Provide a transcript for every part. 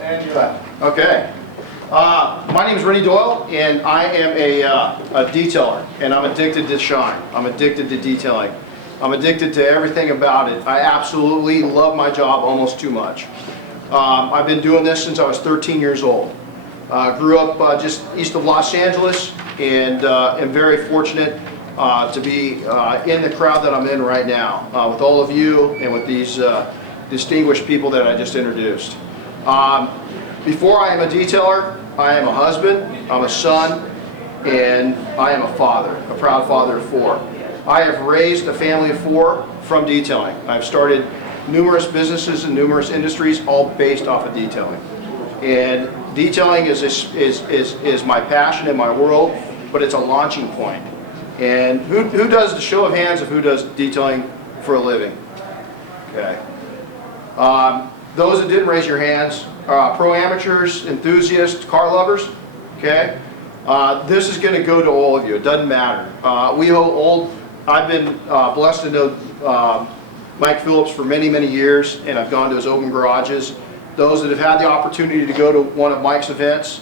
And you're back. Okay. My name is Renny Doyle, and I am a detailer, and I'm addicted to shine. I'm addicted to detailing. I'm addicted to everything about it. I absolutely love my job almost too much. I've been doing this since I was 13 years old. Grew up just east of Los Angeles, and am very fortunate to be in the crowd that I'm in right now, with all of you and with these distinguished people that I just introduced. Before I am a detailer, I am a husband, I'm a son, and I am a father, a proud father of 4. I have raised a family of 4 from detailing. I've started numerous businesses and numerous industries, all based off of detailing. And detailing is my passion in my world, but it's a launching point. And who does the show of hands of who does detailing for a living? Okay. Those that didn't raise your hands, pro amateurs, enthusiasts, car lovers, okay? This is going to go to all of you. It doesn't matter. I've been blessed to know Mike Phillips for many, many years, and I've gone to his open garages. Those that have had the opportunity to go to one of Mike's events,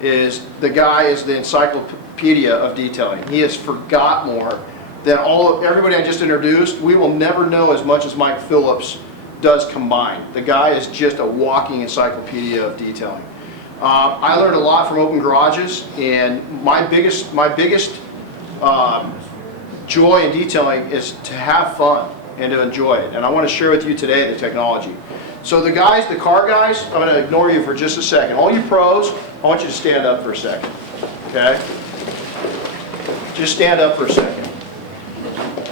the guy is the encyclopedia of detailing. He has forgot more than everybody I just introduced. We will never know as much as Mike Phillips does combined. The guy is just a walking encyclopedia of detailing. I learned a lot from open garages, and my biggest joy in detailing is to have fun and to enjoy it. And I want to share with you today the technology. So the car guys, I'm going to ignore you for just a second. All you pros, I want you to stand up for a second. Okay? Just stand up for a second.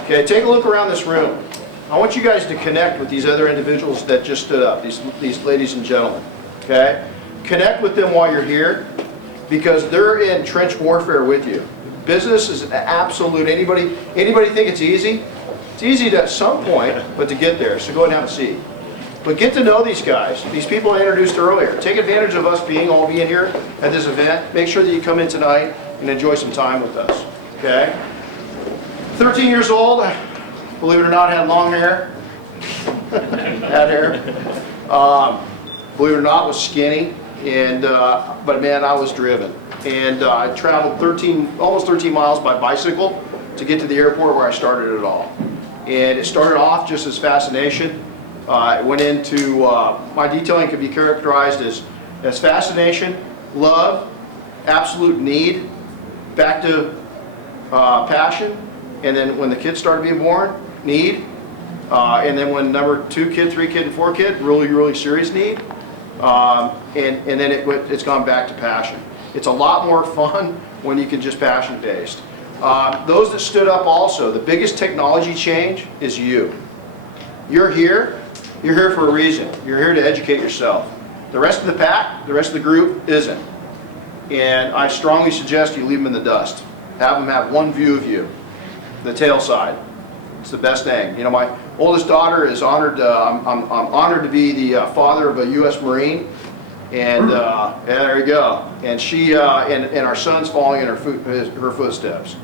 Okay, take a look around this room. I want you guys to connect with these other individuals that just stood up, these ladies and gentlemen, okay? Connect with them while you're here, because they're in trench warfare with you. Business is absolute. Anybody think it's easy? It's easy at some point, but to get there, so go ahead and have a seat. But get to know these guys, these people I introduced earlier. Take advantage of us all being here at this event. Make sure that you come in tonight and enjoy some time with us, okay? 13 years old. Believe it or not, had long hair. Had hair. Believe it or not, was skinny. And but man, I was driven. And I traveled almost 13 miles by bicycle to get to the airport where I started it all. And it started off just as fascination. It went into my detailing could be characterized as fascination, love, absolute need, back to passion, and then when the kids started being born, need, and then when number 2 kid, 3 kid, and 4 kid, really, really serious need, and then it's gone back to passion. It's a lot more fun when you can just passion based. Those that stood up also, the biggest technology change is you. You're here for a reason. You're here to educate yourself. The rest of the pack, the rest of the group isn't. And I strongly suggest you leave them in the dust. Have them have one view of you, the tail side. It's the best thing. You know, my oldest daughter is honored. I'm honored to be the father of a U.S. Marine, and yeah, there you go. And she and our son's following in her footsteps.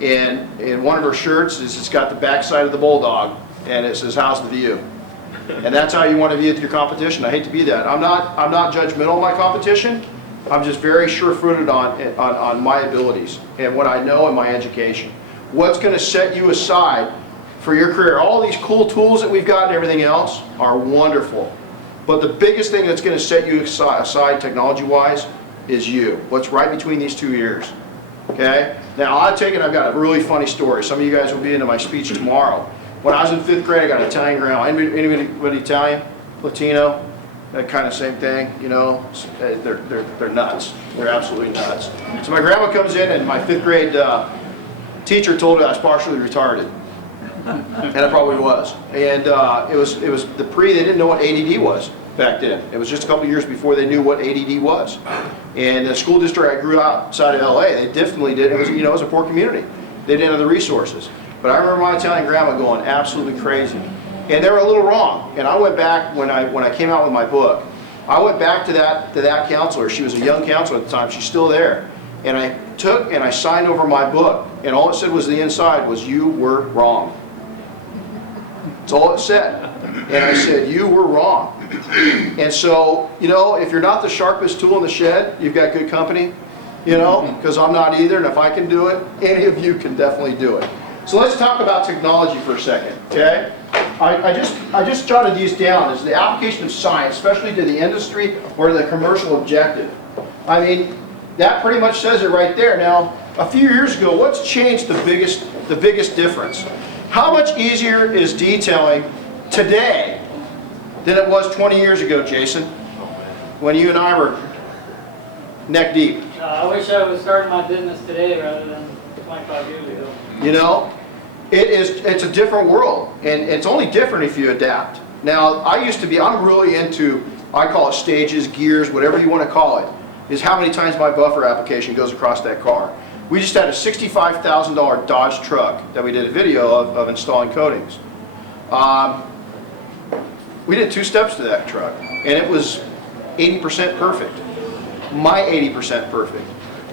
And in one of her shirts, it's got the backside of the bulldog, and it says, "How's the view?" And that's how you want to view your competition. I hate to be that. I'm not judgmental of my competition. I'm just very sure-footed on my abilities and what I know and my education. What's going to set you aside for your career? All these cool tools that we've got and everything else are wonderful. But the biggest thing that's going to set you aside technology-wise is you. What's right between these 2 ears. Okay? Now, I've got a really funny story. Some of you guys will be into my speech tomorrow. When I was in 5th grade, I got Italian grandma. Anybody Italian? Latino? That kind of same thing, you know? They're nuts. They're absolutely nuts. So my grandma comes in, and my 5th grade teacher told her I was partially retarded. And I probably was. And it was they didn't know what ADD was back then. It was just a couple years before they knew what ADD was. And the school district I grew outside of LA, they definitely did. It was a poor community. They didn't have the resources. But I remember my Italian grandma going absolutely crazy. And they were a little wrong. And I went back when I came out with my book. I went back to that counselor. She was a young counselor at the time. She's still there. And I signed over my book. And all it said was the inside was, "You were wrong." That's all it said. And I said, "You were wrong." And so, you know, if you're not the sharpest tool in the shed, you've got good company, you know, because I'm not either, and if I can do it, any of you can definitely do it. So let's talk about technology for a second, okay? I just jotted these down as the application of science, especially to the industry or the commercial objective. I mean, that pretty much says it right there. Now, a few years ago, what's changed the biggest difference? How much easier is detailing today than it was 20 years ago, Jason, when you and I were neck deep? I wish I was starting my business today rather than 25 years ago. You know, it's a different world, and it's only different if you adapt. Now, I'm really into, I call it stages, gears, whatever you want to call it, is how many times my buffer application goes across that car. We just had a $65,000 Dodge truck that we did a video of installing coatings. We did 2 steps to that truck, and it was 80% perfect. My 80% perfect.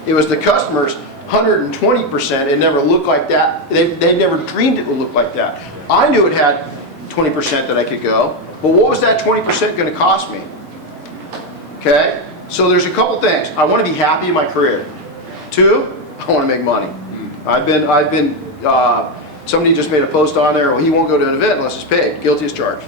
It was the customer's 120%. It never looked like that. They never dreamed it would look like that. I knew it had 20% that I could go, but what was that 20% going to cost me? Okay? So there's a couple things. I want to be happy in my career. 2, I want to make money. Somebody just made a post on there, well, he won't go to an event unless it's paid. Guilty as charged.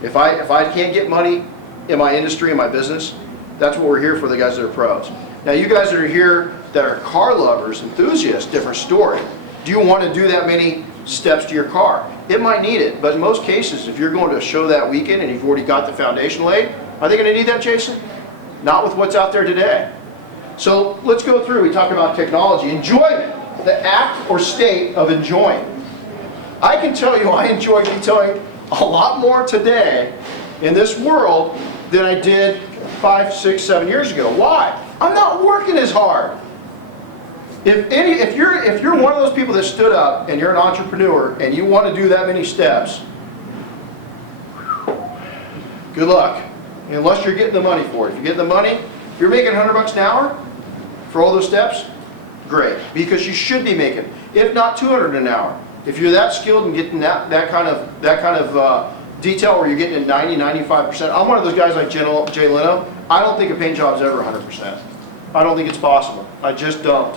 If I can't get money in my industry, in my business, that's what we're here for, the guys that are pros. Now, you guys that are here that are car lovers, enthusiasts, different story. Do you want to do that many steps to your car? It might need it, but in most cases, if you're going to a show that weekend and you've already got the foundation laid, are they going to need that, Jason? Not with what's out there today. So let's go through. We talk about technology. Enjoyment, the act or state of enjoying. I can tell you I enjoy detailing a lot more today in this world than I did 5, 6, 7 years ago. Why? I'm not working as hard. If you're one of those people that stood up and you're an entrepreneur and you want to do that many steps, good luck. Unless you're getting the money for it. If you get the money, if you're making $100 an hour for all those steps, great. Because you should be making, if not $200 an hour. If you're that skilled and getting that kind of detail where you're getting it 90, 95%. I'm one of those guys like Jay Leno. I don't think a paint job is ever 100%. I don't think it's possible. I just don't.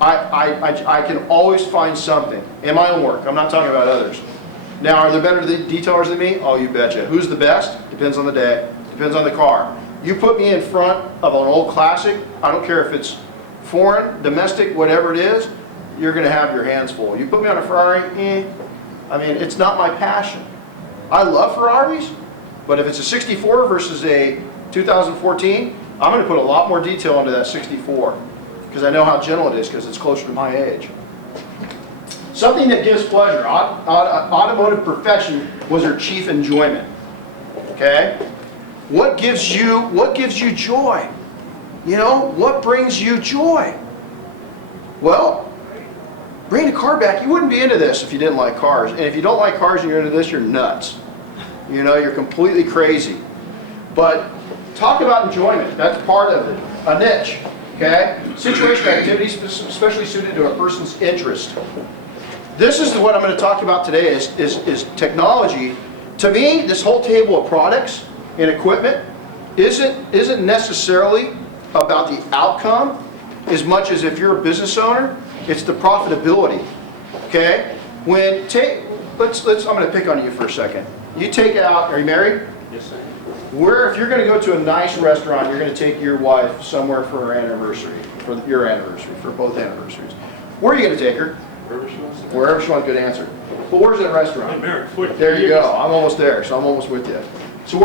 I can always find something in my own work. I'm not talking about others. Now, are there better detailers than me? Oh, you betcha. Who's the best? Depends on the day. Depends on the car. You put me in front of an old classic, I don't care if it's foreign, domestic, whatever it is, you're going to have your hands full. You put me on a Ferrari, I mean, it's not my passion. I love Ferraris, but if it's a 64 versus a 2014, I'm going to put a lot more detail into that 64 because I know how gentle it is because it's closer to my age. Something that gives pleasure. Automotive perfection was her chief enjoyment. Okay? What gives you joy? You know, what brings you joy? Well, bring the car back. You wouldn't be into this if you didn't like cars. And if you don't like cars and you're into this, you're nuts. You know, you're completely crazy. But talk about enjoyment. That's part of it. A niche. Okay? Situation activities especially suited to a person's interest. This is what I'm going to talk about today is technology. To me, this whole table of products and equipment isn't necessarily about the outcome as much as if you're a business owner, it's the profitability. Okay? I'm going to pick on you for a second. You take out, are you married? Yes, sir. If you're going to go to a nice restaurant, you're going to take your wife somewhere for her anniversary, for your anniversary, for both anniversaries. Where are you going to take her? Wherever she wants to. Wherever she wants, good answer. But where's that restaurant? I'm married 40 There you years. go. I'm almost there, so I'm almost with you. So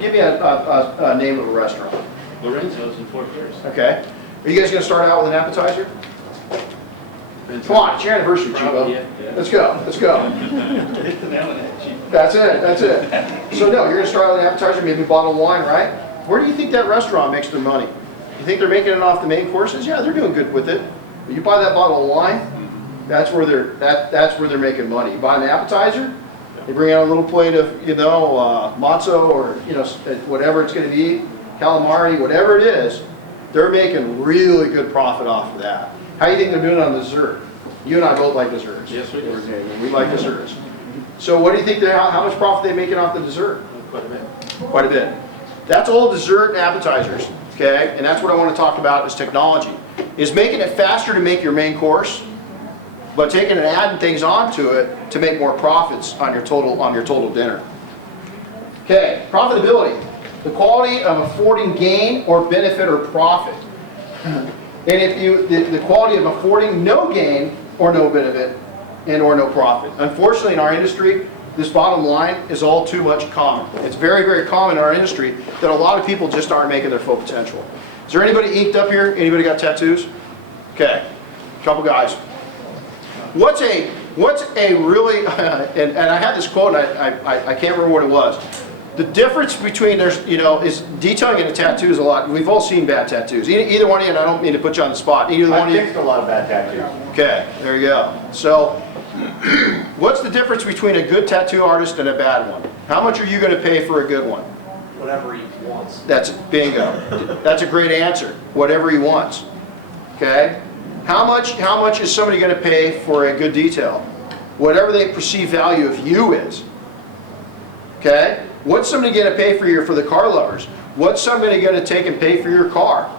give me a name of a restaurant. Lorenzo's in Fort Pierce. Okay. Are you guys going to start out with an appetizer? Come on, it's your anniversary, Chico. Yeah. Let's go. Let's go. Hit the nail on that, Chief. That's it. That's it. So no, you're going to start out with an appetizer, maybe a bottle of wine, right? Where do you think that restaurant makes their money? You think they're making it off the main courses? Yeah, they're doing good with it. But you buy that bottle of wine, that's where they're making money. You buy an appetizer, they bring out a little plate of matzo or whatever it's going to be, calamari, whatever it is. They're making really good profit off of that. How do you think they're doing on dessert? You and I both like desserts. Yes, we do. We like desserts. So what do you think how much profit are they making off the dessert? Quite a bit. quite a bit. That's all dessert and appetizers, okay? And that's what I want to talk about is technology. Is making it faster to make your main course, but taking and adding things onto it to make more profits on your total dinner. Okay, profitability. The quality of affording gain or benefit or profit. And if you, the quality of affording no gain or no benefit and or no profit. Unfortunately in our industry, this bottom line is all too much common. It's very, very common in our industry that a lot of people just aren't making their full potential. Is there anybody inked up here? Anybody got tattoos? Okay, a couple guys. What's a really, and I had this quote and I can't remember what it was. The difference between, is detailing and a tattoo is a lot. We've all seen bad tattoos. Either one of you, and I don't mean to put you on the spot. Either one of you. I fixed a lot of bad tattoos. Okay, there you go. So, what's the difference between a good tattoo artist and a bad one? How much are you going to pay for a good one? Whatever he wants. That's bingo. That's a great answer. Whatever he wants. Okay? How much is somebody going to pay for a good detail? Whatever they perceive value of you is. Okay? What's somebody going to pay for the car lovers? What's somebody going to take and pay for your car?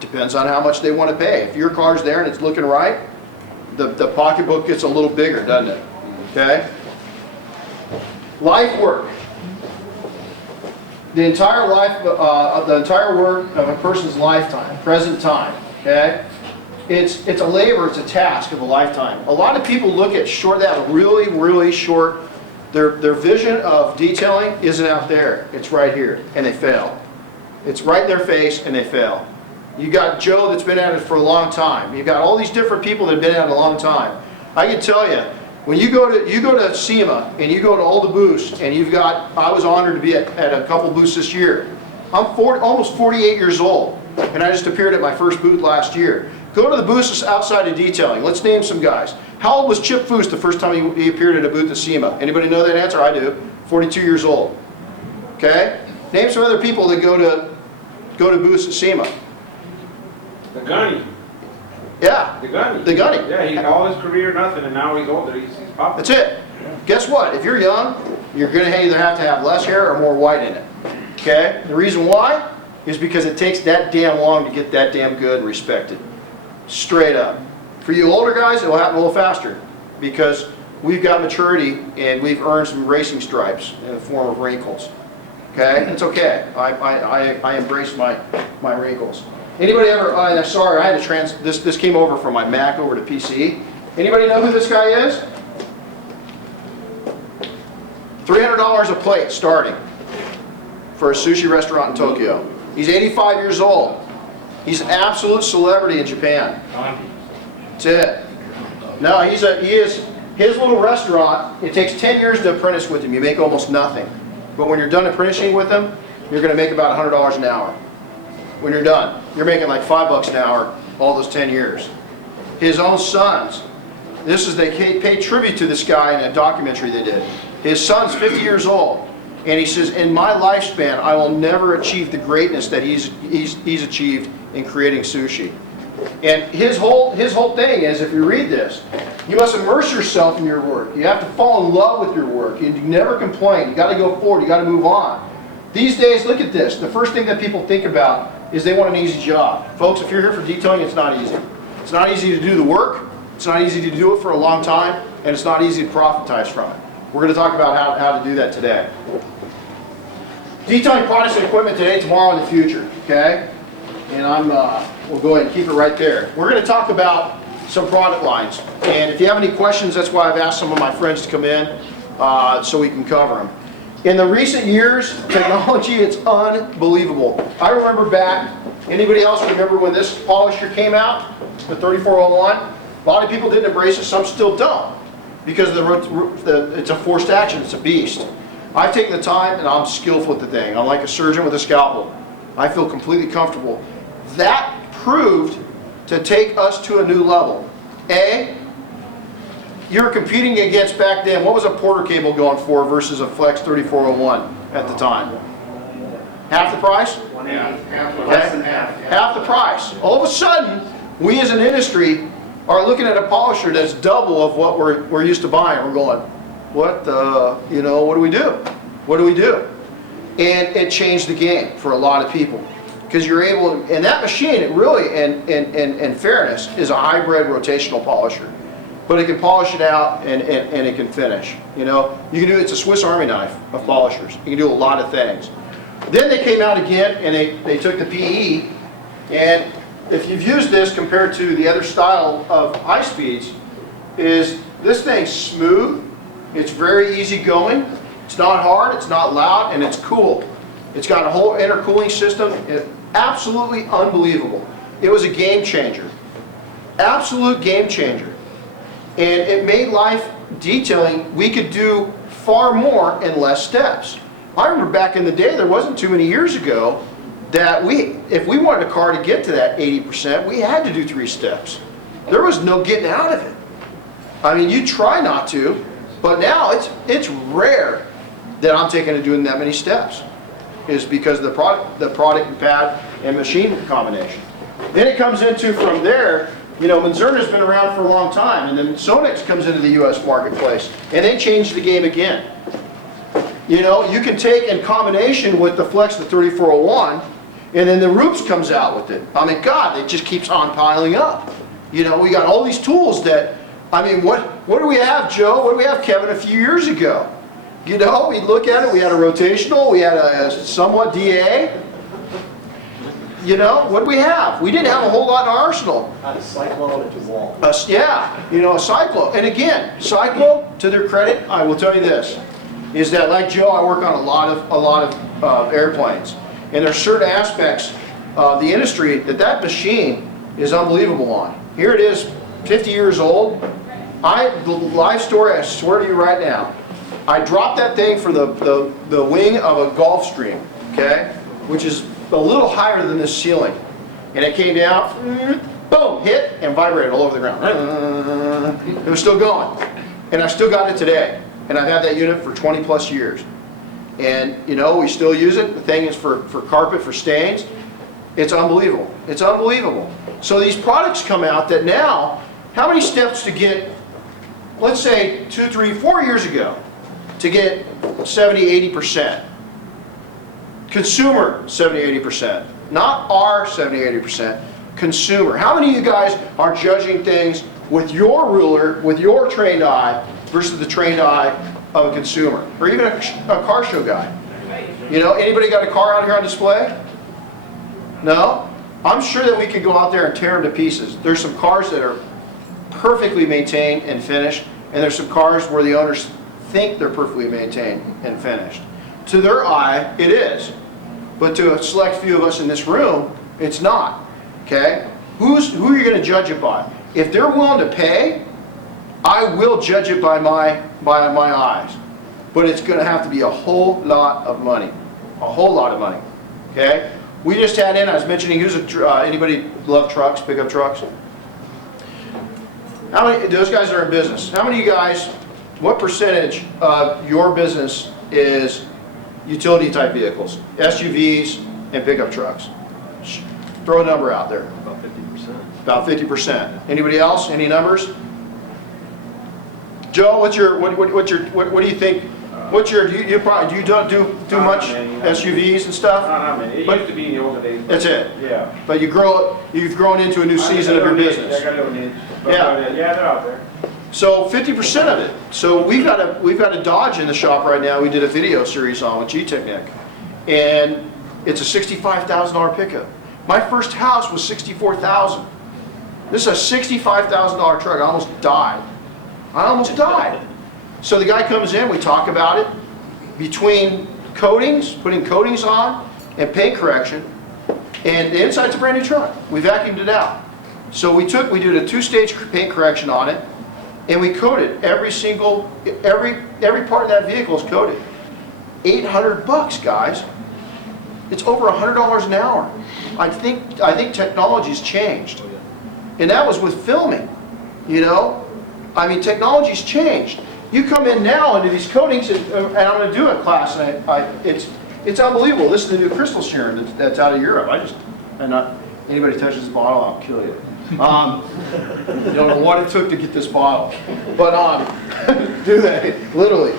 Depends on how much they want to pay. If your car's there and it's looking right, the pocketbook gets a little bigger, doesn't it? Okay? Life work. The entire life, the entire work of a person's lifetime, present time. Okay? It's a labor, it's a task of a lifetime. A lot of people look at that really, really short. Their vision of detailing isn't out there. It's right here, and they fail. It's right in their face, and they fail. You got Joe that's been at it for a long time. You've got all these different people that have been at it a long time. I can tell you, when you go to SEMA and you go to all the booths, and I was honored to be at a couple booths this year. I'm almost 48 years old, and I just appeared at my first booth last year. Go to the booths outside of detailing. Let's name some guys. How old was Chip Foose the first time he appeared at a booth at SEMA? Anybody know that answer? I do. 42 years old. Okay? Name some other people that go to booths at SEMA. The Gunny. Yeah. The Gunny. The Gunny. Yeah, he all his career nothing, and now he's older. He's popular. That's it. Guess what? If you're young, you're going to either have to have less hair or more white in it. Okay? The reason why is because it takes that damn long to get that damn good and respected. Straight up. For you older guys, it will happen a little faster because we've got maturity and we've earned some racing stripes in the form of wrinkles. Okay? It's okay. I embrace my wrinkles. Anybody ever, sorry, I had to this came over from my Mac over to PC. Anybody know who this guy is? $300 a plate starting for a sushi restaurant in Tokyo. He's 85 years old. He's an absolute celebrity in Japan. That's it. No, he is, his little restaurant, it takes 10 years to apprentice with him. You make almost nothing. But when you're done apprenticing with him, you're going to make about $100 an hour. When you're done, you're making like $5 an hour all those 10 years. His own sons, they paid tribute to this guy in a documentary they did. His son's 50 years old, and he says, in my lifespan, I will never achieve the greatness that he's achieved in creating sushi. And his whole thing is, if you read this, you must immerse yourself in your work. You have to fall in love with your work. You never complain. You got to go forward. You got to move on. These days, look at this. The first thing that people think about is they want an easy job. Folks, if you're here for detailing, it's not easy. It's not easy to do the work. It's not easy to do it for a long time, and it's not easy to profitize from it. We're going to talk about how to do that today. Detailing products and equipment today, tomorrow, and the future. Okay? And we'll go ahead and keep it right there. We're going to talk about some product lines. And if you have any questions, that's why I've asked some of my friends to come in so we can cover them. In the recent years, technology, it's unbelievable. I remember back, anybody else remember when this polisher came out, the 3401? A lot of people didn't embrace it, some still don't, because it's a forced action, it's a beast. I've taken the time and I'm skillful with the thing. I'm like a surgeon with a scalpel. I feel completely comfortable. That proved to take us to a new level. You're competing against back then, what was a Porter cable going for versus a Flex 3401 at the time? Half the price? Less than half. Half the price. All of a sudden, we as an industry are looking at a polisher that's double of what we're used to buying. We're going, what do we do? What do we do? And it changed the game for a lot of people. Because you're able to, and that machine, it really, in fairness, is a hybrid rotational polisher. But it can polish it out and it can finish. You know, you can do, it's a Swiss Army knife of polishers. You can do a lot of things. Then they came out again and they took the PE, and if you've used this compared to the other style of high speeds, is this thing's smooth, it's very easy going, it's not hard, it's not loud, and it's cool. It's got a whole intercooling system, absolutely unbelievable. It was a game changer, absolute game changer. And it made life detailing, we could do far more in less steps. I remember back in the day, there wasn't too many years ago, that if we wanted a car to get to that 80%, we had to do 3 steps. There was no getting out of it. I mean, you try not to, but now it's rare that I'm taking to doing that many steps. Is because of the product and pad and machine combination. Then it comes into, from there, you know, Meserve has been around for a long time, and then Sonex comes into the US marketplace, and they changed the game again. You know, you can take in combination with the Flex, the 3401, and then the Ruths comes out with it. I mean, God, it just keeps on piling up. You know, we got all these tools that, I mean, what do we have, Joe? What do we have, Kevin, a few years ago? You know, we look at it, we had a rotational, we had a somewhat DA. You know, what do we have? We didn't have a whole lot in our arsenal. Not a cyclone and a wall. Yeah, you know, a Cyclo. And again, Cyclo, to their credit, I will tell you this, is that like Joe, I work on a lot of airplanes. And there's certain aspects of the industry that machine is unbelievable on. Here it is, 50 years old. The life story, I swear to you right now, I dropped that thing for the wing of a Gulfstream, okay, which is a little higher than this ceiling. And it came down, boom, hit, and vibrated all over the ground. It was still going. And I still got it today. And I've had that unit for 20 plus years. And, you know, we still use it. The thing is for carpet, for stains. It's unbelievable. It's unbelievable. So these products come out that now, how many steps to get, let's say 2, 3, 4 years ago, to get 70, 80%. Consumer 70, 80%. Not our 70, 80%. Consumer. How many of you guys are judging things with your ruler, with your trained eye, versus the trained eye of a consumer? Or even a car show guy? You know, anybody got a car out here on display? No? I'm sure that we could go out there and tear them to pieces. There's some cars that are perfectly maintained and finished, and there's some cars where the owners think they're perfectly maintained and finished. To their eye, it is. But to a select few of us in this room, it's not. Okay? Who are you going to judge it by? If they're willing to pay, I will judge it by my eyes. But it's going to have to be a whole lot of money. A whole lot of money. Okay? We just had in, I was mentioning, anybody love trucks, pickup trucks? How many, those guys are in business. How many of you guys, what percentage of your business is utility type vehicles? SUVs and pickup trucks? Throw a number out there. About 50%. About 50%. Anybody else? Any numbers? Joe, what do you think? What's your, do you don't do much SUVs and stuff? Not many. It But- used to be in the old days. That's it. Yeah. But you've grown into a new season of your business. I got a little niche. Yeah. Yeah, they're out there. So 50% of it. So we've got a Dodge in the shop right now. We did a video series on with Technic, and it's a $65,000 pickup. My first house was $64,000. This is a $65,000 truck. I almost died. I almost died. So the guy comes in. We talk about it. Between coatings, putting coatings on, and paint correction, and the inside's a brand new truck. We vacuumed it out. So we did a 2-stage paint correction on it. And we coated every part of that vehicle is coated. $800, guys. It's over $100 an hour. I think technology's changed, and that was with filming. You know, I mean, technology's changed. You come in now into these coatings, and I'm going to do a class, and it's unbelievable. This is the new crystal shearing that's out of Europe. Anybody touches this bottle, I'll kill you. You don't know what it took to get this bottle, but do they literally?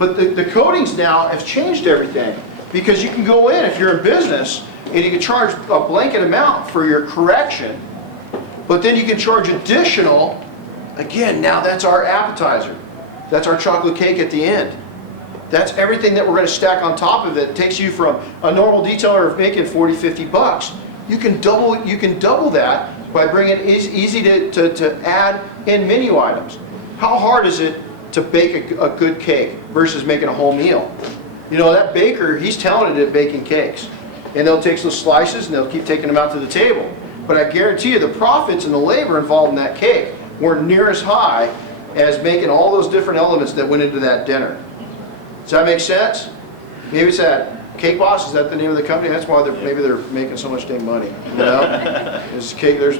But the coatings now have changed everything, because you can go in, if you're in business, and you can charge a blanket amount for your correction, but then you can charge additional. Again, now that's our appetizer. That's our chocolate cake at the end. That's everything that we're going to stack on top of it. It takes you from a normal detailer of making 40, 50 bucks. You can double that by bringing it easy to add in menu items. How hard is it to bake a good cake versus making a whole meal? You know, that baker, he's talented at baking cakes. And they'll take those slices and they'll keep taking them out to the table. But I guarantee you the profits and the labor involved in that cake weren't near as high as making all those different elements that went into that dinner. Does that make sense? Maybe it's that Cake Boss, is that the name of the company? That's why maybe they're making so much dang money. You know?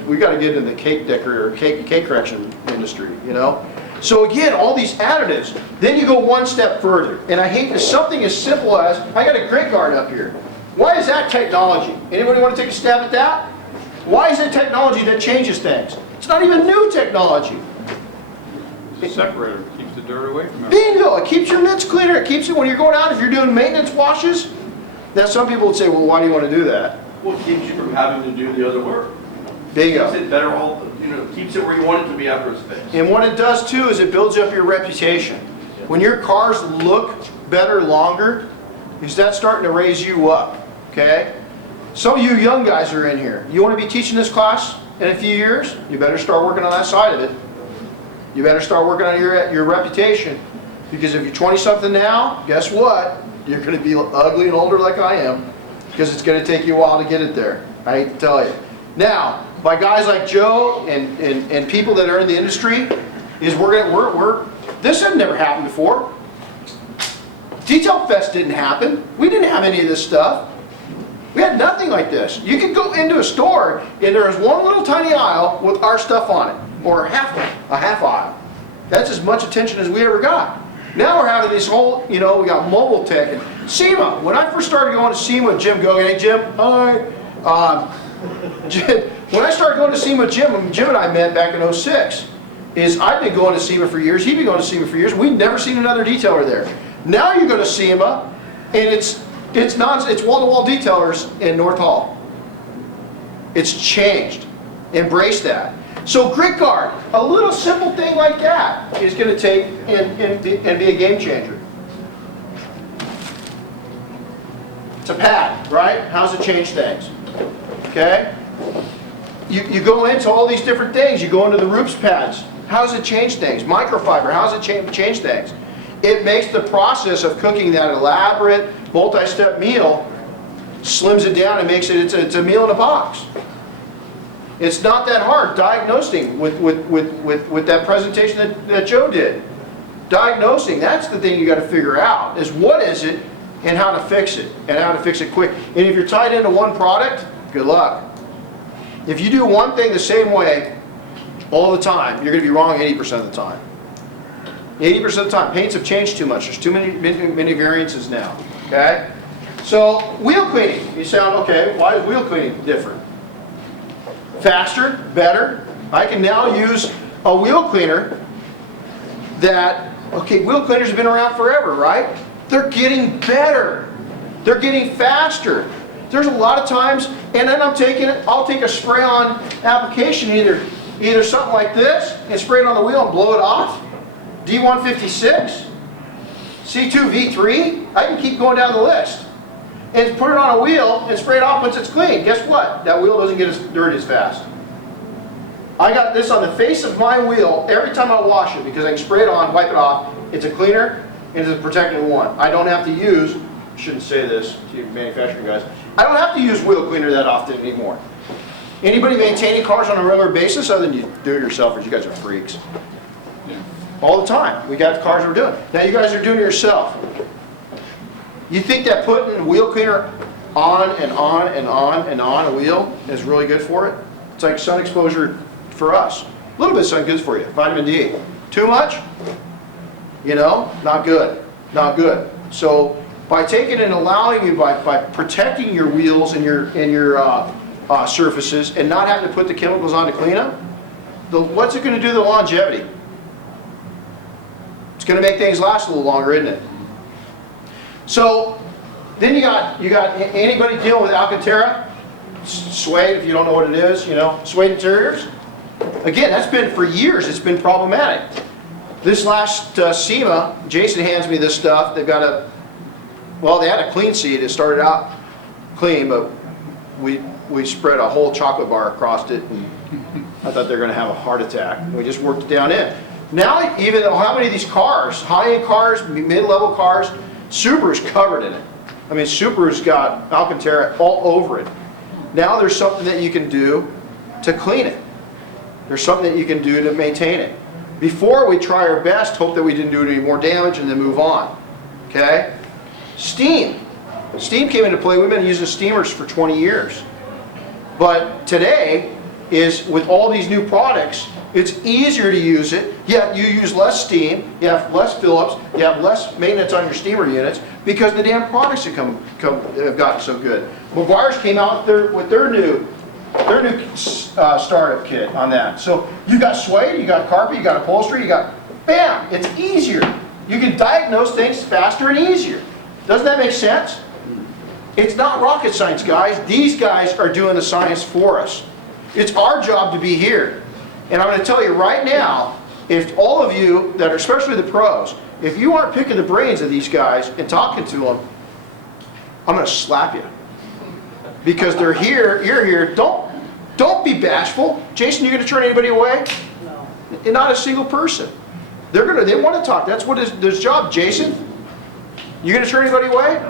We got to get into the cake decorator or cake correction industry, you know? So again, all these additives. Then you go one step further. And I hate this, something as simple as, I got a grit guard up here. Why is that technology? Anybody want to take a stab at that? Why is it technology that changes things? It's not even new technology. It's a separator, keeps the dirt away from it. Bingo! It keeps your mitts cleaner. It keeps it when you're going out, if you're doing maintenance washes. Now some people would say, well, why do you want to do that? Well, it keeps you from having to do the other work. Bingo. Keeps it better, keeps it where you want it to be after it's fixed. And what it does too is it builds up your reputation. When your cars look better longer, is that starting to raise you up, okay? Some of you young guys are in here. You want to be teaching this class in a few years? You better start working on that side of it. You better start working on your reputation. Because if you're 20-something now, guess what? You're going to be ugly and older like I am. Because it's going to take you a while to get it there. I hate to tell you. Now, by guys like Joe and people that are in the industry, is this had never happened before. Detail Fest didn't happen. We didn't have any of this stuff. We had nothing like this. You could go into a store and there was one little tiny aisle with our stuff on it, or a half aisle. That's as much attention as we ever got. Now we're having this whole, we got mobile tech and SEMA. When I first started going to SEMA with Jim Gogan, hey Jim, hi. When I started going to SEMA with Jim and I met back in '06, I've been going to SEMA for years, he'd been going to SEMA for years, we'd never seen another detailer there. Now you go to SEMA and it's wall-to-wall detailers in North Hall. It's changed. Embrace that. So grit guard, a little simple thing like that is going to take and be a game changer. It's a pad, right? How's it change things? Okay? You go into all these different things. You go into the Ruths pads. How does it change things? Microfiber, how does it change things? It makes the process of cooking that elaborate multi-step meal, slims it down and makes it, it's a meal in a box. It's not that hard diagnosing with that presentation that Joe did. Diagnosing, that's the thing you got to figure out, is what is it and how to fix it, and how to fix it quick. And if you're tied into one product, good luck. If you do one thing the same way all the time, you're going to be wrong 80% of the time. 80% of the time. Paints have changed too much. There's too many variances now. Okay? So, wheel cleaning. You sound, okay, why is wheel cleaning different? Faster, better. I can now use a wheel cleaner that, okay, wheel cleaners have been around forever, right? They're getting better. They're getting faster. There's a lot of times, and then I'll take a spray-on application, either something like this, and spray it on the wheel and blow it off. D156, C2V3, I can keep going down the list. And put it on a wheel and spray it off once it's clean. Guess what? That wheel doesn't get as dirty as fast. I got this on the face of my wheel every time I wash it because I can spray it on, wipe it off. It's a cleaner and it's a protecting one. I don't have to use, shouldn't say this to you manufacturing guys, I don't have to use wheel cleaner that often anymore. Anybody maintaining cars on a regular basis other than you do-it-yourselfers? You guys are freaks. All the time. We got cars we're doing. Now you guys are doing it yourself. You think that putting a wheel cleaner on and on and on and on a wheel is really good for it? It's like sun exposure for us. A little bit of sun good for you. Vitamin D. Too much? Not good. Not good. So by taking and allowing you, by protecting your wheels and your surfaces and not having to put the chemicals on to clean them, what's it going to do to the longevity? It's going to make things last a little longer, isn't it? So then you got anybody dealing with Alcantara? Suede, if you don't know what it is, you know, Suede interiors. Again, that's been for years, it's been problematic. This last SEMA, Jason hands me this stuff. They've got they had a clean seat. It started out clean, but we spread a whole chocolate bar across it, and I thought they were going to have a heart attack. We just worked it down in. Now, even though how many of these cars, high-end cars, mid-level cars, Subaru's covered in it. I mean, Subaru's got Alcantara all over it. Now there's something that you can do to clean it. There's something that you can do to maintain it. Before we try our best, hope that we didn't do any more damage, and then move on. Okay? Steam. Steam came into play. We've been using steamers for 20 years. But today is, with all these new products, it's easier to use it. Yeah, you use less steam, you have less Phillips, you have less maintenance on your steamer units because the damn products have gotten so good. McGuires came out with their new startup kit on that. So you got suede, you got carpet, you got upholstery, you got, bam, it's easier. You can diagnose things faster and easier. Doesn't that make sense? It's not rocket science, guys. These guys are doing the science for us. It's our job to be here. And I'm going to tell you right now, if all of you that are, especially the pros, if you aren't picking the brains of these guys and talking to them, I'm going to slap you. Because they're here, you're here. Don't be bashful. Jason, you going to turn anybody away? No. Not a single person. They want to talk. That's what his job. Jason, you going to turn anybody away?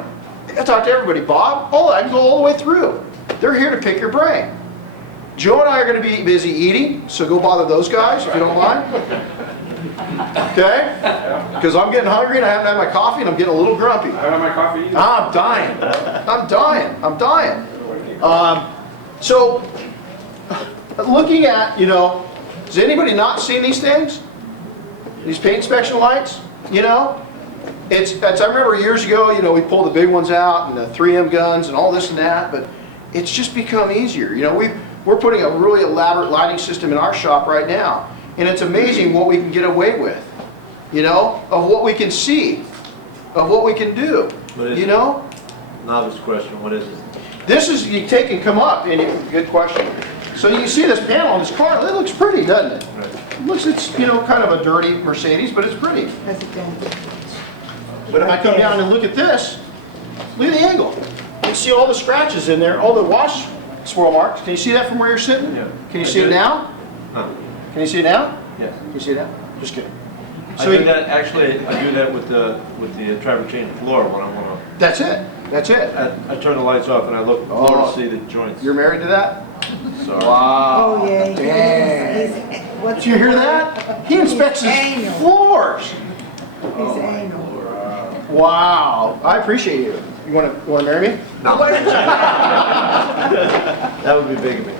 I talk to everybody. Bob, I can go all the way through. They're here to pick your brain. Joe and I are going to be busy eating, so go bother those guys if you don't mind. Okay? Because I'm getting hungry and I haven't had my coffee and I'm getting a little grumpy. I haven't had my coffee either. I'm dying. I'm dying. I'm dying. So, looking at, has anybody not seen these things? These paint inspection lights? I remember years ago, we pulled the big ones out and the 3M guns and all this and that, but it's just become easier. We're putting a really elaborate lighting system in our shop right now, and it's amazing what we can get away with, of what we can see, of what we can do, Novice question, what is it? This is, you take and come up, and good question. So you see this panel on this car, it looks pretty, doesn't it? Right. It looks, it's, kind of a dirty Mercedes, but it's pretty. But if I come down and look at this, look at the angle. You can see all the scratches in there, all the wash swirl marks. Can you see that from where you're sitting? Yeah. Can you see it now? Huh. Can you see it now? Yes. Can you see it now? Just kidding. I do that, actually, I do that with the travertine chain floor when I want to. That's it. That's it. I turn the lights off and I look floor to see the joints. You're married to that? Sorry. Wow. Oh, yeah. Dang. Did you hear that? He inspects his floors. He's anal. Wow. I appreciate you. You want to marry me? No. That would be big of me.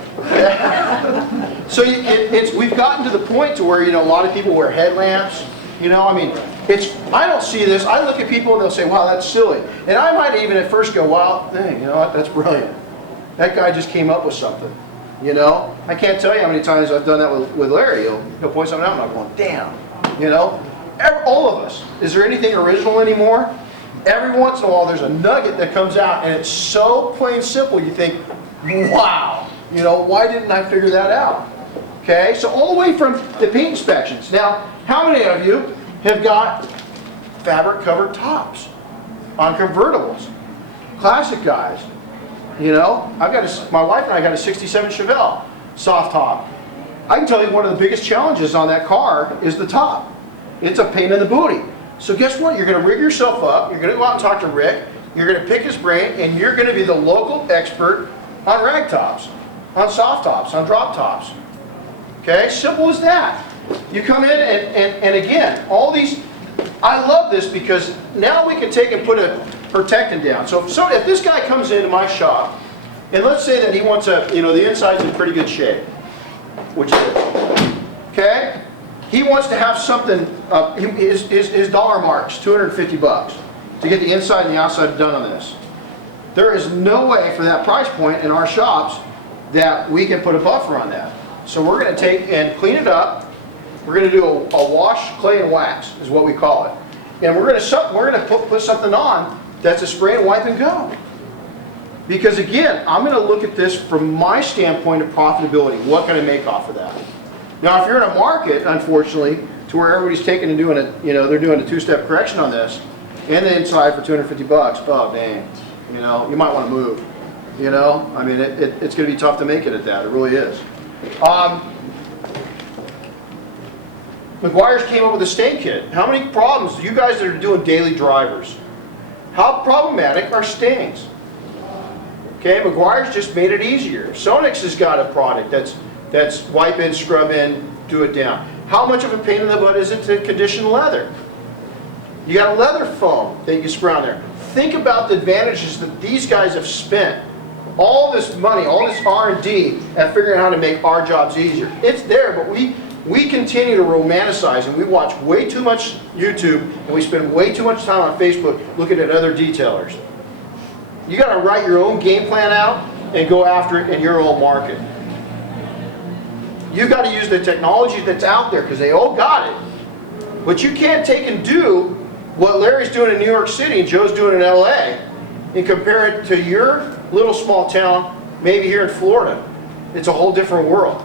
So we've gotten to the point to where, a lot of people wear headlamps. I don't see this. I look at people and they'll say, wow, that's silly. And I might even at first go, wow, dang, you know what, that's brilliant. That guy just came up with something. I can't tell you how many times I've done that with Larry. He'll point something out and I'm going, damn. All of us. Is there anything original anymore? Every once in a while there's a nugget that comes out and it's so plain simple you think, wow, why didn't I figure that out? Okay, so all the way from the paint inspections. Now, how many of you have got fabric covered tops on convertibles? Classic guys. My wife and I got a 67 Chevelle soft top. I can tell you one of the biggest challenges on that car is the top. It's a pain in the booty. So guess what? You're going to rig yourself up. You're going to go out and talk to Rick. You're going to pick his brain, and you're going to be the local expert on rag tops, on soft tops, on drop tops. Okay? Simple as that. You come in, and again, all these, I love this because now we can take and put a protectant down. So if this guy comes into my shop, and let's say that he wants the inside's in pretty good shape, which it is. Okay? He wants to have something, his dollar mark's $250 to get the inside and the outside done on this. There is no way for that price point in our shops that we can put a buffer on that. So we're going to take and clean it up. We're going to do a wash, clay, and wax is what we call it. And we're going to put something on that's a spray and wipe and go. Because again, I'm going to look at this from my standpoint of profitability. What can I make off of that? Now, if you're in a market, unfortunately, to where everybody's taking and doing a, you know, they're doing a two-step correction on this, and the inside for 250 bucks, oh dang, you know, you might want to move. You know, I mean, it's going to be tough to make it at that. It really is. McGuires came up with a stain kit. How many problems, you guys that are doing daily drivers, how problematic are stains? Okay, McGuires just made it easier. Sonex has got a product that's wipe in, scrub in, do it down. How much of a pain in the butt is it to condition leather? You got a leather foam that you spray on there. Think about the advantages that these guys have spent. All this money, all this R&D at figuring out how to make our jobs easier. It's there, but we continue to romanticize, and we watch way too much YouTube, and we spend way too much time on Facebook looking at other detailers. You got to write your own game plan out and go after it in your own market. You've got to use the technology that's out there because they all got it. But you can't take and do what Larry's doing in New York City and Joe's doing in LA and compare it to your little small town, maybe here in Florida. It's a whole different world.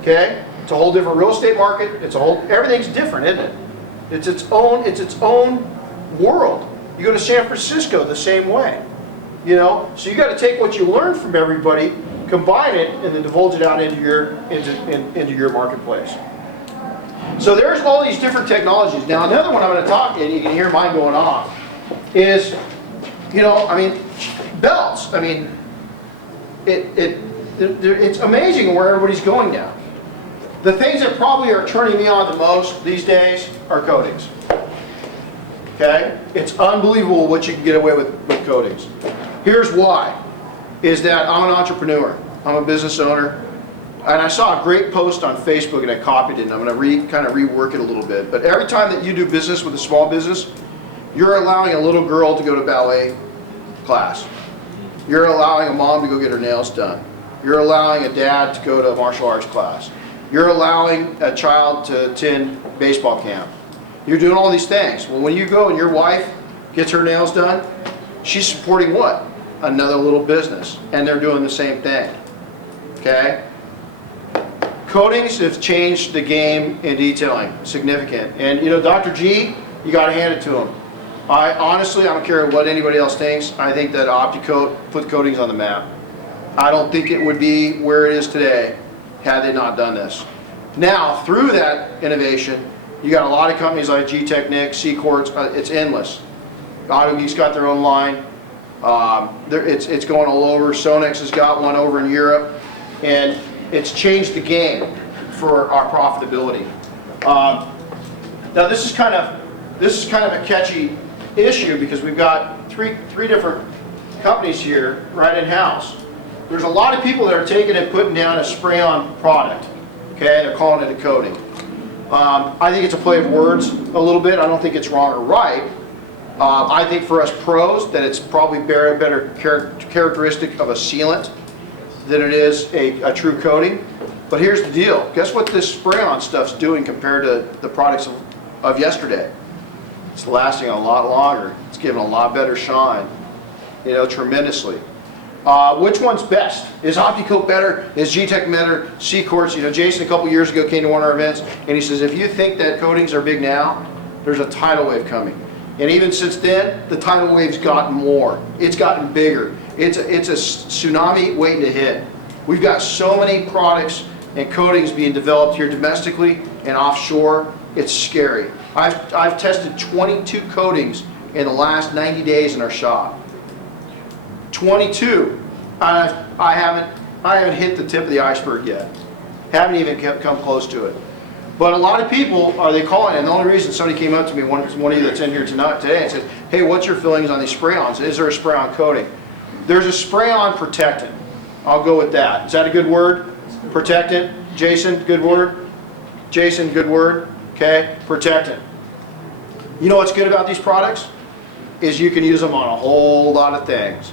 Okay? It's a whole different real estate market. Everything's different, isn't it? It's its own world. You go to San Francisco the same way. You know, so you got to take what you learn from everybody, combine it, and then divulge it out into your marketplace. So there's all these different technologies. Now another one I'm going to talk, and you can hear mine going off, is, you know, I mean, belts. I mean, it's amazing where everybody's going now. The things that probably are turning me on the most these days are coatings. Okay? It's unbelievable what you can get away with coatings. Here's why, is that I'm an entrepreneur. I'm a business owner. And I saw a great post on Facebook and I copied it, and I'm going to kind of rework it a little bit. But every time that you do business with a small business, you're allowing a little girl to go to ballet class. You're allowing a mom to go get her nails done. You're allowing a dad to go to a martial arts class. You're allowing a child to attend baseball camp. You're doing all these things. Well, when you go and your wife gets her nails done, she's supporting what? Another little business. And they're doing the same thing. Okay? Coatings have changed the game in detailing, significant. And you know, Dr. G, you got to hand it to him. Honestly, I don't care what anybody else thinks. I think that OptiCoat put coatings on the map. I don't think it would be where it is today had they not done this. Now, through that innovation, you got a lot of companies like Technic, C-Quartz, it's endless. Autogeek's got their own line. It's going all over. Sonex has got one over in Europe. And it's changed the game for our profitability. Now this is kind of a catchy issue because we've got three different companies here right in house. There's a lot of people that are taking and putting down a spray-on product. Okay, they're calling it a coating. I think it's a play of words a little bit. I don't think it's wrong or right. I think for us pros that it's probably a better characteristic of a sealant than it is a true coating. But here's the deal. Guess what this spray-on stuff's doing compared to the products of yesterday? It's lasting a lot longer. It's giving a lot better shine, you know, tremendously. Which one's best? Is OptiCoat better? Is G-Tech better? C-Quartz? You know, Jason a couple years ago came to one of our events and he says, if you think that coatings are big now, there's a tidal wave coming. And even since then, the tidal wave's gotten more. It's gotten bigger. It's a tsunami waiting to hit. We've got so many products and coatings being developed here domestically and offshore. It's scary. I've tested 22 coatings in the last 90 days in our shop. 22. I haven't hit the tip of the iceberg yet. Haven't even come close to it. But a lot of people are calling, and the only reason somebody came up to me, one of you that's in here today, and said, "Hey, what's your feelings on these spray-ons? Is there a spray-on coating?" There's a spray-on protectant. I'll go with that. Is that a good word? Protectant. Jason, good word. Jason, good word. Okay, protectant. You know what's good about these products? Is you can use them on a whole lot of things.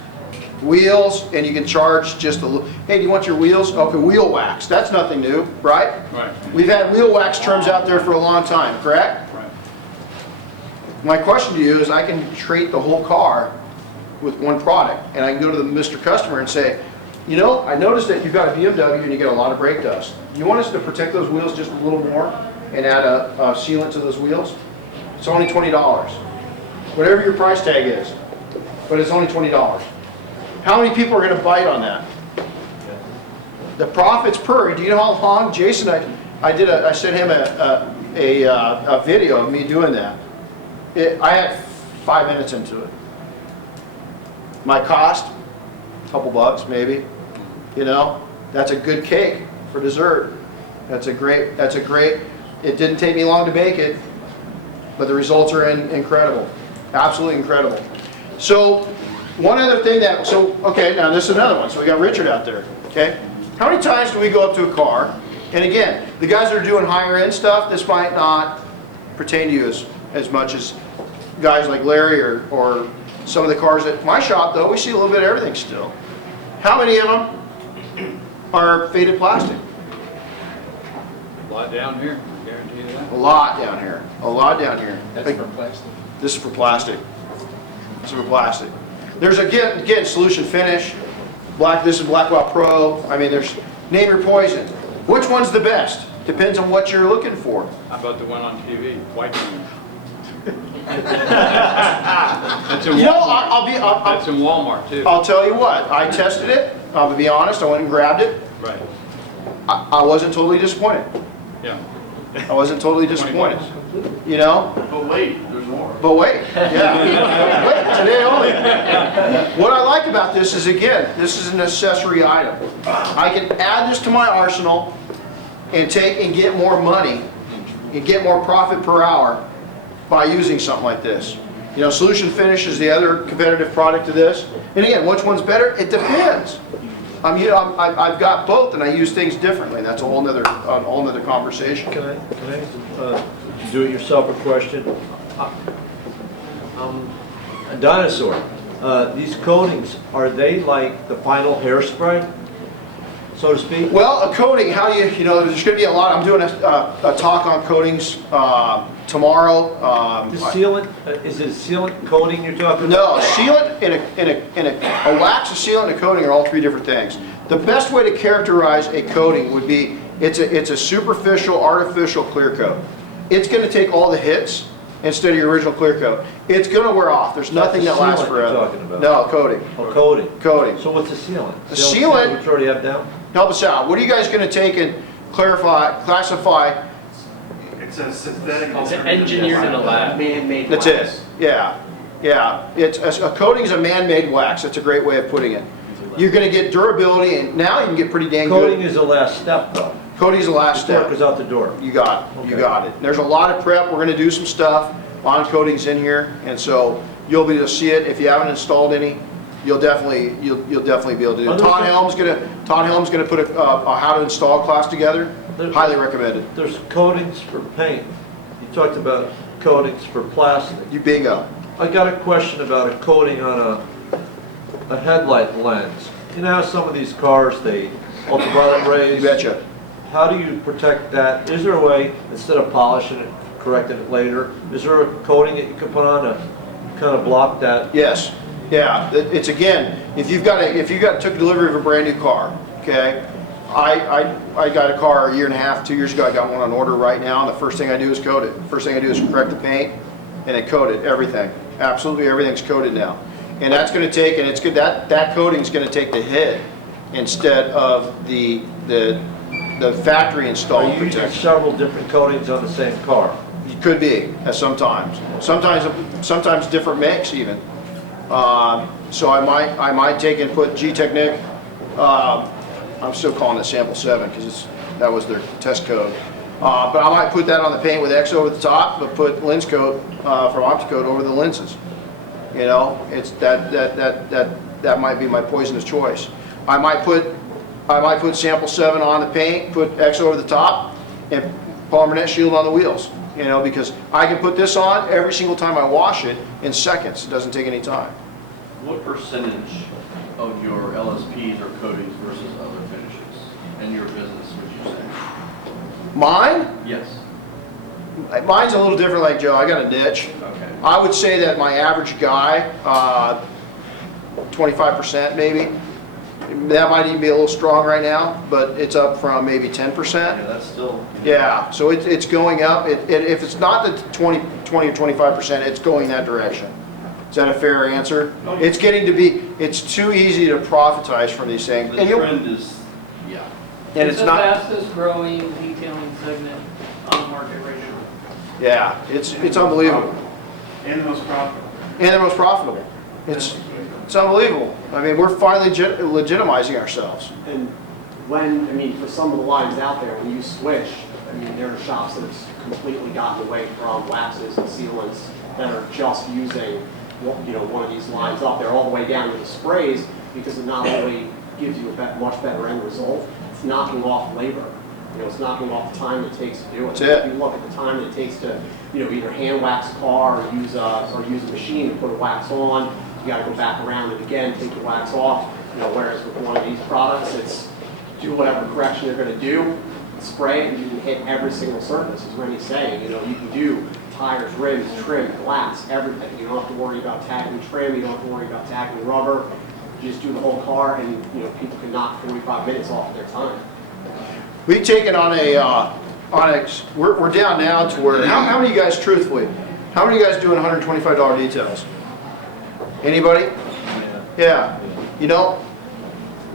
Wheels, and you can charge just a little. Hey, do you want your wheels? Okay, wheel wax. That's nothing new, right? Right. We've had wheel wax terms out there for a long time, correct? Right. My question to you is, I can treat the whole car with one product. And I can go to the Mr. Customer and say, you know, I noticed that you've got a BMW and you get a lot of brake dust. You want us to protect those wheels just a little more and add a sealant to those wheels? It's only $20. Whatever your price tag is, but it's only $20. How many people are going to bite on that? The profits per, do you know how long, Jason, I sent him a video of me doing that. I had 5 minutes into it. My cost, a couple bucks maybe, you know, that's a good cake for dessert. That's a great, it didn't take me long to make it, but the results are incredible, absolutely incredible. So one other thing okay, now this is another one. So we got Richard out there, okay? How many times do we go up to a car, and again, the guys that are doing higher end stuff, this might not pertain to you as much as guys like Larry or some of the cars at my shop, though, we see a little bit of everything still. How many of them are faded plastic? A lot down here, I guarantee you that. A lot down here, a lot down here. That's for plastic. This is for plastic. This is for plastic. There's again solution finish. This is Blackwell Pro. I mean, there's name your poison. Which one's the best? Depends on what you're looking for. How about the one on TV, white one? That's in You know, Walmart. That's in Walmart too. I'll tell you what. I tested it. I'll be honest. I went and grabbed it. Right, I wasn't totally disappointed. yeah. I wasn't totally disappointed. You know. But wait, there's more. But wait, yeah. Wait, today only. What I like about this is, again, this is an accessory item. I can add this to my arsenal and get more money and get more profit per hour by using something like this. You know, Solution Finish is the other competitive product to this. And again, which one's better? It depends. I've got both, and I use things differently. That's a whole nother conversation. Can I do it yourself a question? A dinosaur. These coatings, are they like the final hairspray, so to speak? Well, a coating, you know, there's going to be a lot. I'm doing a talk on coatings tomorrow. The sealant, is it a sealant coating you're talking No, about? a sealant and a wax, a sealant, and a coating are all three different things. The best way to characterize a coating would be it's a superficial, artificial clear coat. It's going to take all the hits instead of your original clear coat. It's going to wear off. There's nothing that lasts That's the sealant you're forever. talking about. No, coating. Oh, coating. Coating. So what's a sealant? The sealant- Which you already have down? Help us out. What are you guys going to take and classify? It's a synthetic. It's engineered in a lab. Man-made. That's it. Yeah. Yeah. A coating is a man-made wax. That's a great way of putting it. You're going to get durability, and now you can get pretty dang Coating good. is the last step, though. Coating's the last Before it step. goes out the door. You got it. You Okay. got it. There's a lot of prep. We're going to do some stuff on coatings in here, and so you'll be able to see it. If you haven't installed any, you'll definitely be able to do it. Todd Helm's going to put a how to install class together. Highly recommended. There's coatings for paint. You talked about coatings for plastic. You bingo. I got a question about a coating on a headlight lens. You know how some of these cars, they ultraviolet rays? You betcha. How do you protect that? Is there a way, instead of polishing it, correcting it later, is there a coating that you can put on to kind of block that? Yes. Yeah. It's again, if you've took delivery of a brand new car, okay? I got a car a year and a half, 2 years ago. I got one on order right now. And the first thing I do is coat it. First thing I do is correct the paint, and then coat it. Everything. Absolutely everything's coated now. And that's going to take, and it's good, that coating is going to take the hit instead of the factory Are installed you using protection. several different coatings on the same car? It could be, sometimes. Sometimes different makes even. So I might take and put Technic. I'm still calling it sample 7 because that was their test code. But I might put that on the paint with X over the top, but put lens coat from Opticoat over the lenses. You know, it's that might be my poisonous choice. I might put sample 7 on the paint, put X over the top, and polymer shield on the wheels. You know, because I can put this on every single time I wash it in seconds. It doesn't take any time. What percentage of your LSPs are coatings versus other finishes in your business, would you say? Mine? Yes. Mine's a little different like Joe. I got a niche. Okay. I would say that my average guy, 25% maybe. That might even be a little strong right now, but it's up from maybe 10%. Yeah, that's still. Yeah, so it's going up. If it's not the 20 or 25%, it's going that direction. Is that a fair answer? It's getting to be, it's too easy to profitize from these things. The And you'll- trend is, yeah. and It's it's the not, fastest growing detailing segment on the market right now. yeah, it's unbelievable. And the most profitable. And the most profitable. It's unbelievable. I mean, we're finally legitimizing ourselves. And when, I mean, for some of the lines out there, when you switch, I mean, there are shops that have completely gotten away from waxes and sealants that are just using, you know, one of these lines up there all the way down to the sprays, because it not only gives you a much better end result, it's knocking off labor. You know, it's knocking off the time it takes to do it. That's it. If you look at the time it takes to, you know, either hand wax a car or use a machine to put a wax on, you got to go back around it again, take the wax off. You know, whereas with one of these products, it's do whatever correction you're going to do, spray it, and you can hit every single surface. As Renny's saying, you know, you can do tires, rims, trim, glass, everything. You don't have to worry about tagging trim. You don't have to worry about tagging rubber. You just do the whole car, and you know, people can knock 45 minutes off of their time. We've taken on we're down now to where, how many of you guys, truthfully, how many of you guys doing $125 details? Anybody? Yeah. You know,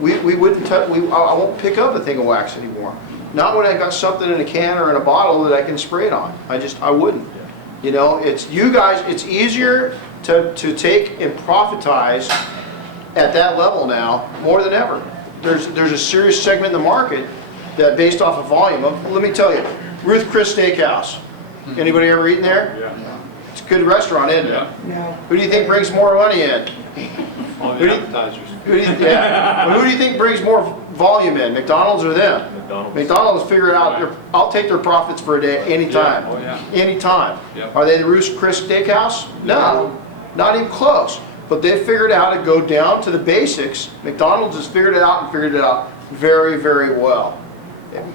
we wouldn't touch, I won't pick up a thing of wax anymore. Not when I got something in a can or in a bottle that I can spray it on. I wouldn't. You know, it's you guys, it's easier to take and profitize at that level now more than ever. There's a serious segment in the market that based off of volume. Let me tell you, Ruth's Chris Steakhouse. Anybody ever eaten there? Yeah. It's a good restaurant, isn't it? Yeah. No. Who do you think brings more money in? All Who the do you- appetizers. Who do you think brings more volume in, McDonald's or them? McDonald's. McDonald's figure out, I'll take their profits for a day, anytime. Yeah, oh, yeah. Anytime. Yep. Are they the Ruth's Chris Steakhouse? No, not even close. But they figured out to go down to the basics. McDonald's has figured it out and figured it out very, very well.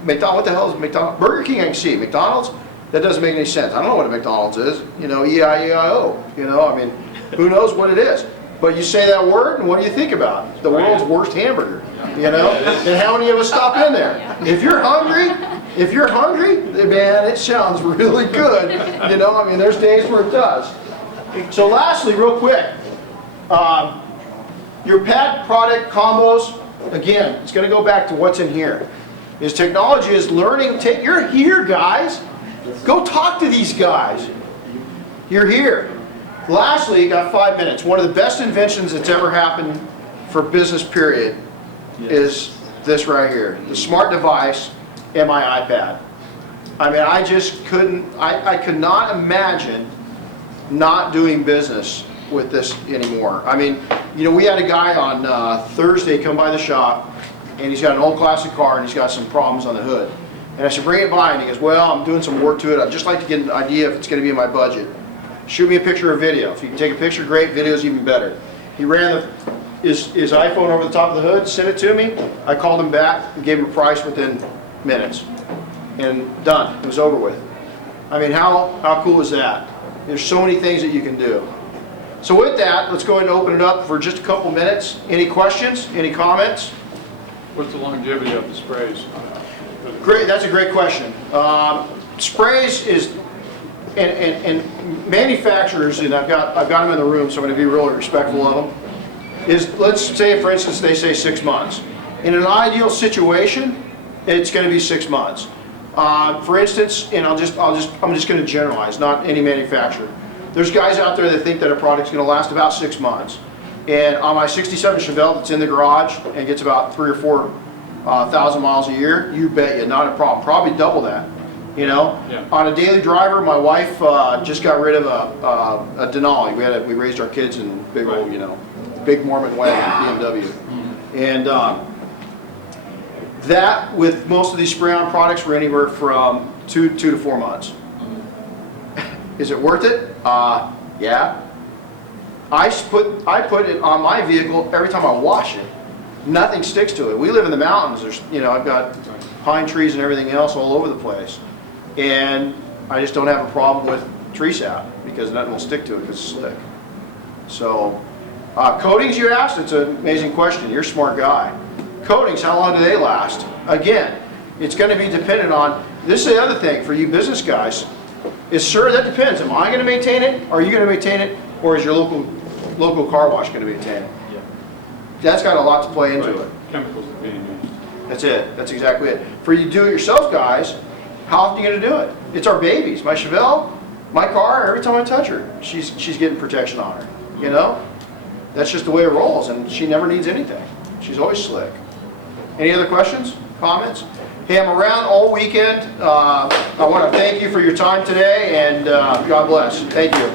What the hell is McDonald's? Burger King I can see. McDonald's, that doesn't make any sense. I don't know what a McDonald's is. You know, E-I-E-I-O. You know, I mean, who knows what it is? But you say that word, and what do you think about? The world's worst hamburger. You know? And how many of us stop in there? If you're hungry, man, it sounds really good. You know, I mean, there's days where it does. So lastly, real quick, your pad product combos, again, it's going to go back to what's in here. Is technology is learning. You're here, guys. Go talk to these guys. You're here. Lastly, you got 5 minutes. One of the best inventions that's ever happened for business, period, is this right here. The smart device and my iPad. I mean, I just couldn't, I could not imagine not doing business with this anymore. I mean, you know, we had a guy on Thursday come by the shop, and he's got an old classic car, and he's got some problems on the hood. And I said, bring it by, and he goes, well, I'm doing some work to it. I'd just like to get an idea if it's going to be in my budget. Shoot me a picture or video. If you can take a picture, great. Video's even better. He ran his iPhone over the top of the hood, sent it to me. I called him back and gave him a price within minutes. And done. It was over with. I mean, how cool is that? There's so many things that you can do. So with that, let's go ahead and open it up for just a couple minutes. Any questions? Any comments? What's the longevity of the sprays? Great, that's a great question. Sprays is, and manufacturers, and I've got them in the room, so I'm going to be really respectful of them. Is, let's say, for instance, they say 6 months. In an ideal situation, it's going to be 6 months. For instance, and I'm just going to generalize, not any manufacturer. There's guys out there that think that a product's going to last about 6 months. And on my 67 Chevelle that's in the garage and gets about 3,000 or 4,000 miles a year, you bet you, not a problem. Probably double that. You know, Yeah. On a daily driver, my wife just got rid of a Denali. We raised our kids in big old, you know, big Mormon wagon BMW, and that with most of these spray-on products were anywhere from 2 to 4 months. Is it worth it? Yeah. I put it on my vehicle every time I wash it. Nothing sticks to it. We live in the mountains. There's, you know, I've got pine trees and everything else all over the place. And I just don't have a problem with tree sap because nothing will stick to it because it's slick. So Coatings, you asked, it's an amazing question. You're a smart guy. Coatings, how long do they last? Again, it's going to be dependent on, this is the other thing for you business guys, is sure, that depends. Am I going to maintain it? Are you going to maintain it? Or is your local car wash going to maintain it? Yeah. That's got a lot to play into Right. it. Chemicals are being used. That's it. That's exactly it. For you do-it-yourself guys, how often are you going to do it? It's our babies. My Chevelle, my car, every time I touch her, she's getting protection on her. You know? That's just the way it rolls, and she never needs anything. She's always slick. Any other questions, comments? Hey, I'm around all weekend. I want to thank you for your time today, and God bless. Thank you.